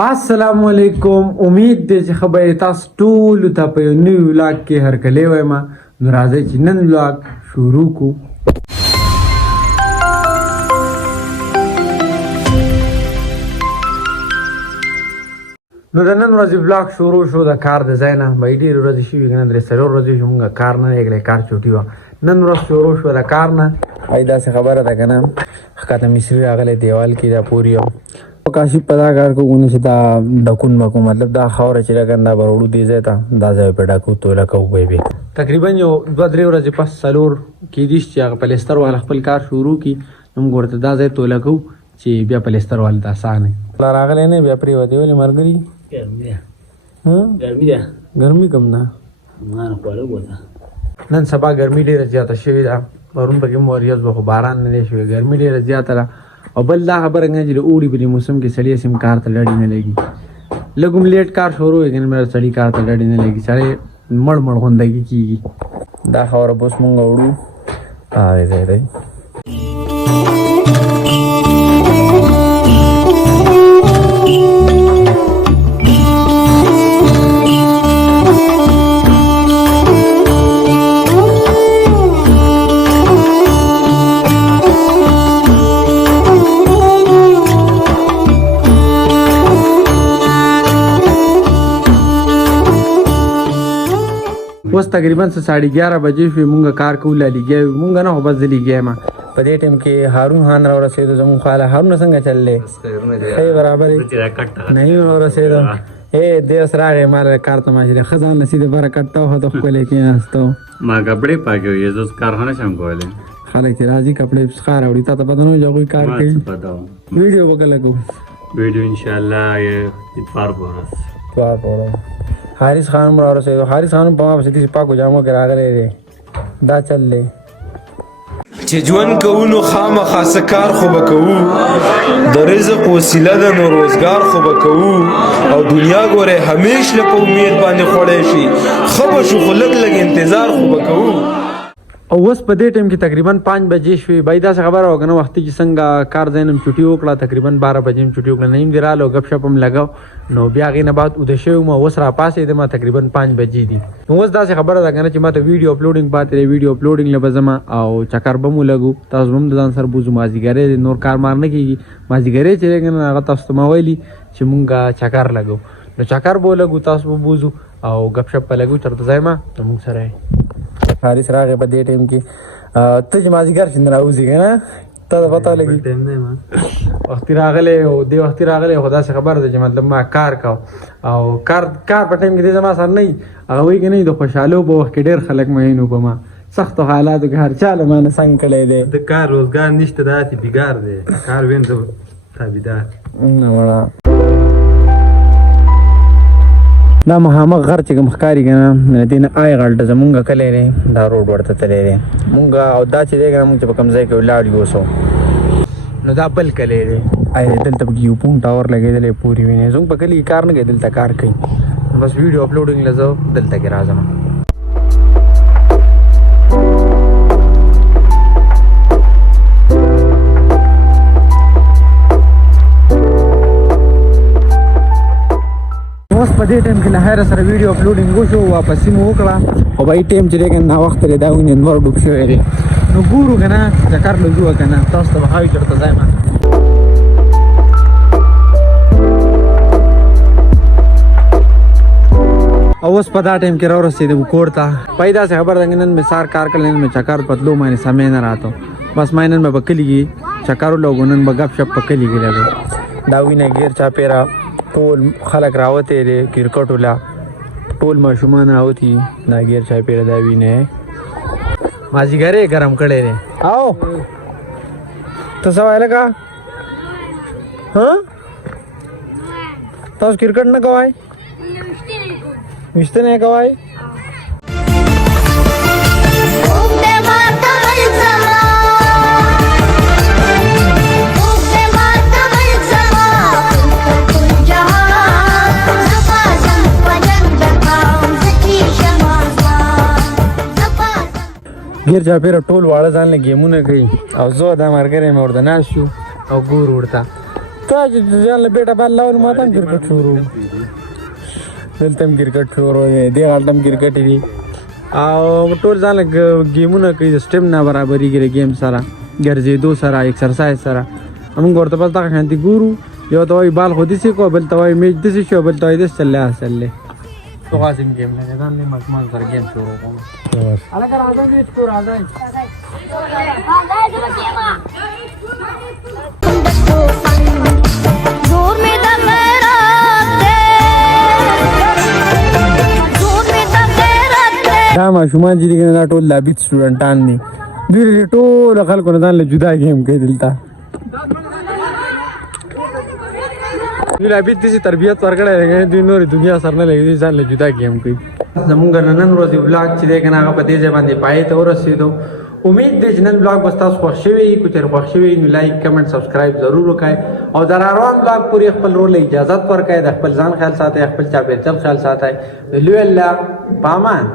السلام علیکم. امید دی چې خبرې تاسو ټول ته په یو نوی ولاګ کې هرکلی وایم. نو راځئ چې نن ولاګ شروع کړو. نو د نن ورځې ولاګ شروع شو د کار د ځای نه. به ډېرې ورځې شوي که نه 3-4 ورځې شو مونږ کار نه دی کار چوټي وه. نن ورځ شروع شوه د کار نه. ای داسې خبره ده که نه ښکته مصري راغلی دیوال کې دا پورې یم کاشي په دا کار کوو نه چې دا ډکون بکو مطلب دا خاوره چې لګن دا به وړو دې ځای ته دا ځای په ډکو توله کوو به تقریبا یو 2-3 ورځې پس 4 کېدای شي چې هغه پلستر والا خپل کار شروع کړي. نو موږ ورته دا ځای توله کوو چې بیا پلستر والا ته اسانه لا راغلی نه بیا پرېوتې ولې مرګري ګرمي کم ده نن سبا ګرمي ډېره زیاته شوې ده. پرون پکې مو وریځ به خو باران نه دی شوی ګرمي ډېره زیاته ده. او بل دا خبره نه چې د اوړي په موسم کې سړی سیم کار ته لړی نه لګي. لږ لیټ کار شروع وي کنه مې سړی کار ته لړی نه لګي سړی مړ غوندګي کیږي. دا خبره بوس مونږ وړو دی اوس تقریبا 11:30 بجې شوې. مونږ کار کوو لا لګیا یو مونږ نه خو بس زه لګیا یم. په دې ټایم کې هارون خان راورسېدو زموږ خاله. هارونه څنګه چل دی ښه برابر نه یې راورسېدو دې اوس راغی ما له کار ته ماشي ښه ځان نصیب بره کټه وه ته ښکلی کېناستو ما کپړې پاکې وې زه اوس کارخانه شم کولی. خلک چې راځي کپړې څخه راوړي تا ته پته نه وي چې هغوی کار کوي. ویډیو به کله کوو ویډیو انشاءالله اتوار په ورځ حارث خان مو راورسېدو. حارث خان په ما پسې داسې پاکو جامو کې راغلی دی. دا چل دی چې ژوند کوو نو خامخا څه کار خو به کوو د رزق وسیله ده نو روزګار خو به کوو او دنیا ګورې همیش له په امید باندې خوړی شي ښه به شو خو لږ انتظار خو به کوو. او اوس په دې ټایم کې تقریبا 5 بجې شوې. بای داسې خبره وه که نه وختي چې څنګه کار ځای نه چوټي وکړه تقریبا 12 بجې م چوټي وکړه. نیم دې راغله او ګپ شپ هم لګاو. نو بیا هغې نه بعد اوده شوی وم اوس راپاڅېدم تقریبا 5 بجې دي. نو اوس داسې خبره ده که نه چې ما ته ویډیو اپلوډینګ پاتې دی. ویډیو اپلوډینګ له به ځم او چکر به مو لګو. تاسو به هم د ځان سره بوځو. مازدیګری دی نور کار مار نه کېږي. مازدیګری چې دی که نه هغه تاسو ته ما ویلي چې مونږ چکر لګو. نو چکر به ولګو تاسو به بوځو او ګپ شپ به لګو چېرته ځای ما نو مونږ سره یې حارث راغی په دې ټایم کې. ته چې مازدیګر چې نه راوځې که نه تا ته پته لګي وختي راغلی او دې وختي راغلی خو داسې خبره ده چې مطلب ما کار کو او کار په ټایم کې دې زما سره نه وي هغه وایي که نه د خوشحالو په وخت کې ډېر خلک مین وو په ما سختو حالاتو کې هر چا له ما نه څنګ کړی دی. د کار روزګار نشته دا چې بیګار دی کار وین زه تابعدار نه مړه دا مخامخ غر چې کوم ښکاري که نه دې نه آی غلټه زمونږ کلی دی دا روډ ورته تللی دی. مونږ او دا چې دی که نه مونږ چې په کوم ځای کې ولاړ یو اوسو نو دا بل کلی دی. آی دلته پکې یو پون ټاور لګېدلی پورې وینې زموږ په کلي کې کار نه کوي دلته کار کوي. بس ویډیو اپلوډینګ له زه دلته کې راځم. اوس په دې ټایم کې له خیره سره ویډیو اپلوډینګ وشو واپسې مو وکړه او بای ټایم چې دی که نه ناوخته دی دا ونې انور ډوب شوی دی. نو ګورو که نه چکر لګو که نه تاسو ته به ښایي چېرته ځای ما او اوس په دا ټایم کې راورسېدم کور ته. بای داسې خبره ده نن مې سار کار کړی نن مې چکر پتلو باندې سمې نه راته بس ما نن مې په کلي کې چکر ولګو نن به ګپ شپ په کلي کې لګو. دا وینه ګیر چاپېره ټول خلک راوتې دی کرکټ ولا ټول ماشومان راوتي دا ګیر چاپېره دا وینې مازدیګری ګرم کړی دی. او ته څه وایې لکه تاسو کرکټ نه کوئ ویشته نه کوئ ګیر چاپېره ټول واړه ځان له ګیمونه کوي او زه دا ملګری مې ورته ناست شو او ګور ورته تا چې ځان له بیټه بال لاول ما ته هم کرکټ شروع دلته هم کرکټ شروع دی دې غلطه هم کرکټ دي او ټول ځان له ګیمونه کوي د سټیمنا برابرېږي د گیم سره ګرځېدو سره ایکسرسایز سره موږ ورته بس دغه شانتي ګورو یو ته وایي بال خو داسې کو بل ته وایي میچ داسې شو بل ته وایي داسې چللی تو قاسم گیم لګې ځان مې ماشومان سره گیم شروع کوم هلکه راځئ میچ کو راځئ دا ماشومان چې دي که نه دا ټول لابید سټوډنټان دي دوی د ټولو خلکو نه ځان له جدا گیم کوي دلته دوی لابید داسې تربیت ورکړی دی که دوی نورې دنیا سره نه لګي دوی ځان له جدا گیم کوي زمونږ نن ورځې بلاګ چې دی که نه هغه په دې ځای باندې پای ته ورسېدو امید دی چې نن بلاګ به ستاسو خوښ شوی وي که چېرې خوښ شوی نو لایک کمنټ سبسکرایب ضرور وکړئ او د راروان بلاګ پورې خپل رول اجازت ورکړئ د خپل ځان خیال ساتئ خپل چاپېریال خیال ساتئ د لوی الله په امان